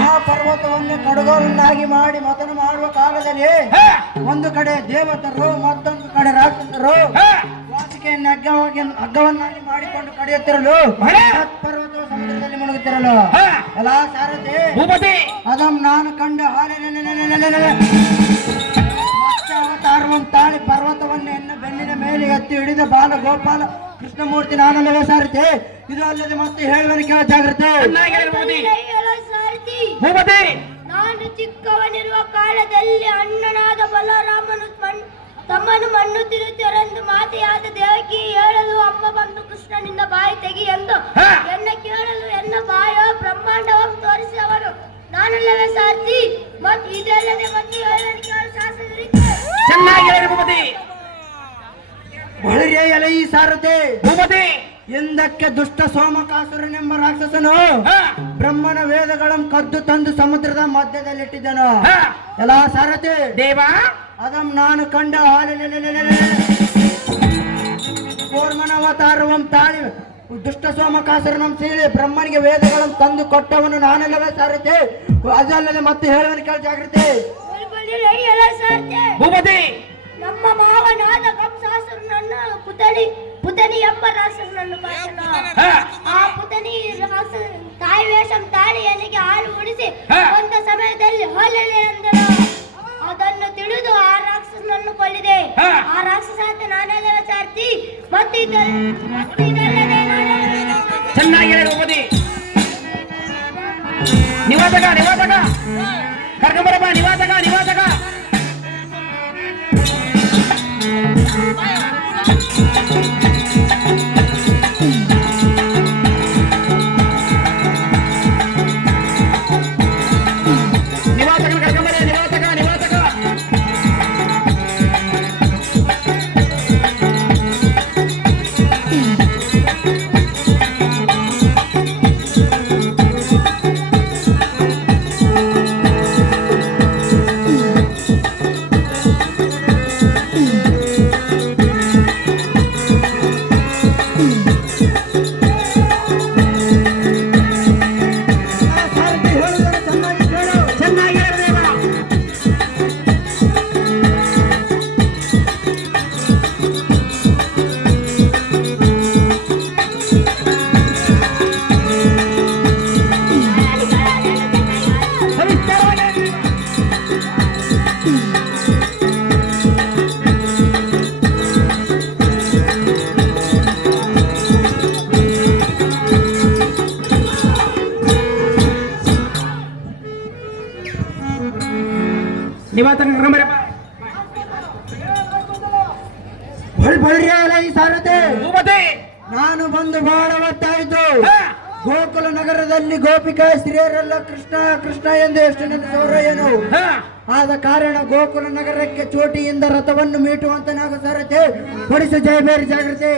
ಮಹಾಪರ್ವತವನ್ನು ಕಡುಗೋಲನ್ನಾಗಿ ಮಾಡಿ ಮತನ ಮಾಡುವ ಕಾಲದಲ್ಲಿ ಒಂದು ಕಡೆ ದೇವತರು ಮತ್ತೊಂದು ಕಡೆ ರಾಕ್ಷಸರು ವಾಸಿಕೆಯನ್ನು ಹಗ್ಗವನ್ನಾಗಿ ಮಾಡಿಕೊಂಡು ಕಡಿಯುತ್ತಿರಲು ಪರ್ವತವು ಸಮುದ್ರದಲ್ಲಿ ಮುಳುಗುತ್ತಿರಲು ಎಲ್ಲಾ ಸಾರಥಿ ಅದಂ ನಾನು ಕಂಡ ಅವತಾರವನ್ನು ತಾಳಿ ಪರ್ವತವನ್ನು ಬೆನ್ನಿನ ಮೇಲೆ ಎತ್ತಿ ಹಿಡಿದ ಬಾಲ ಗೋಪಾಲ ಕೃಷ್ಣಮೂರ್ತಿ ನಾನಲ್ಲವೇ ಸಾರಥಿ. ಇದು ಅಲ್ಲದೆ ಮತ್ತೆ ಹೇಳುವನು ಕೇಳ ಜಾಗ್ರತೆ. ನಾನು ಚಿಕ್ಕವನಿರುವ ಕಾಲದಲ್ಲಿ ಅಣ್ಣನಾದ ಬಲರಾಮನು ತಮ್ಮನು ಮಣ್ಣು ತಿರುತ್ತಿರೆಂದು ಮಾತೆಯಾದ ದೇವಕಿ ಹೇಳಲು ಅಮ್ಮ ಬಂದು ಕೃಷ್ಣನಿಂದ ಬಾಯಿ ತೆಗಿ ಎಂದು ಎನ್ನ ಕೇಳಲು ಎನ್ನ ಬಾಯ ಬ್ರಹ್ಮಾಂಡವನ್ನು ತೋರಿಸಿದವನು ನಾನಲ್ಲವೇ ಸಾರಥಿ. ಮತ್ತು ಇದಲ್ಲದೆ ಮತ್ತೆ ಹೇಳಲು ಕೇಳ ಶಾಸ್ತ್ರಕ್ಕೆ ಈ ಸಾರಥಿ ಎಂದಕ್ಕೆ ದುಷ್ಟ ಸೋಮಕಾಸುರನೆಂಬ ರಾಕ್ಷಸನು ಬ್ರಹ್ಮನ ವೇದಗಳನ್ನು ಕದ್ದು ತಂದು ಸಮುದ್ರದ ಮಧ್ಯದಲ್ಲಿಟ್ಟಿದ್ದನು. ಎಲ್ಲ ಸಾರಥಿ ದೇವ ಅದಂ ನಾನು ಕಂಡ ಕೂರ್ಮನ ಅವತಾರವಂ ತಾಳಿ ದುಷ್ಟ ಸೋಮಕಾಸುರನಂ ಸೀಳಿ ಬ್ರಹ್ಮನಿಗೆ ವೇದಗಳನ್ನು ತಂದು ಕೊಟ್ಟವನು ನಾನಲ್ಲವೇ ಸಾರಥಿ. ಅದಲ್ಲದೆ ಮತ್ತೆ ಹೇಳುವನು ಕೇಳ ಜಾಗೃತಿ. ನಮ್ಮ ಮಾವನಾದ ಕಂಸಾಸುರನನ್ನು ಪುತನಿ ಎಂಬ ರಾಕ್ಷಸನನ್ನು ಕಾಸನು. ಆ ಪುತನಿ ತಾಯಿ ವೇಷಂ ತಾಳಿ ಎನಿಗೆ ಹಾಲು ಉಣಿಸಿ ಒಂದು ಸಮಯದಲ್ಲಿ ಹೊಲಲೆ ಎಂದನು. ಅದನ್ನು ತಿಳಿದು ಆ ರಾಕ್ಷಸನನ್ನು ಕೊಲ್ಲಿದೆ. ಆ ರಾಕ್ಷಸ ಅಂತ ನಾನೆಲ್ಲ ಸಾರಥಿ. ಮತ್ತೆ ಚೆನ್ನಾಗಿ ನಿವಾದಕ ನಿವಾದಕ ಕರ್ಕೊಂಬರಪ್ಪ ನಿವಾದಕ ನಿವಾದಕ ಈ ಸಾರಥಿ ನಾನು ಬಂದು ಬಹಳ ಹೊತ್ತಾಯಿತು. ಗೋಕುಲ ನಗರದಲ್ಲಿ ಗೋಪಿಕಾ ಸ್ತ್ರೀಯರೆಲ್ಲ ಕೃಷ್ಣ ಕೃಷ್ಣ ಎಂದು ಎಷ್ಟು ನೆನೆಸೋರೇನು. ಆದ ಕಾರಣ ಗೋಕುಲ ನಗರಕ್ಕೆ ಚೋಟಿಯಿಂದ ರಥವನ್ನು ಮೀಟುವಂತ ನಾವು ಸಾರಥಿ ಹೊಡಿಸು. ಜಯಬೇರಿ ಜಾಗೃತಿ.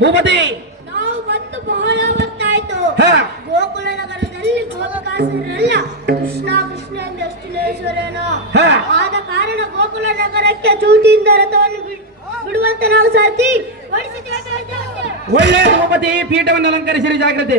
ಭೂಪತಿ ನಾವು ಬಂದು ಬಹಳ ಹೊತ್ತಾಯಿತು. ಗೋಕುಲ ನಗರದಲ್ಲಿ ಗೋಪಿಕಾಸುರರೆಲ್ಲ ಕೃಷ್ಣ ಕೃಷ್ಣ ಎಂದು ಎಷ್ಟು ನೆನೆಸೋರೇನು. ಆದ ಕಾರಣ ಗೋಕುಲ ನಗರಕ್ಕೆ ಚೂಟಿಯಿಂದ ರಥವನ್ನು ಬಿಡುವಂತ ನಾವು ಸಾರಥಿ ಒಳ್ಳೆಯದು ಭೂಪತಿ. ಪೀಠವನ್ನು ಅಲಂಕರಿಸಿರಿ ಜಾಗ್ರತೆ.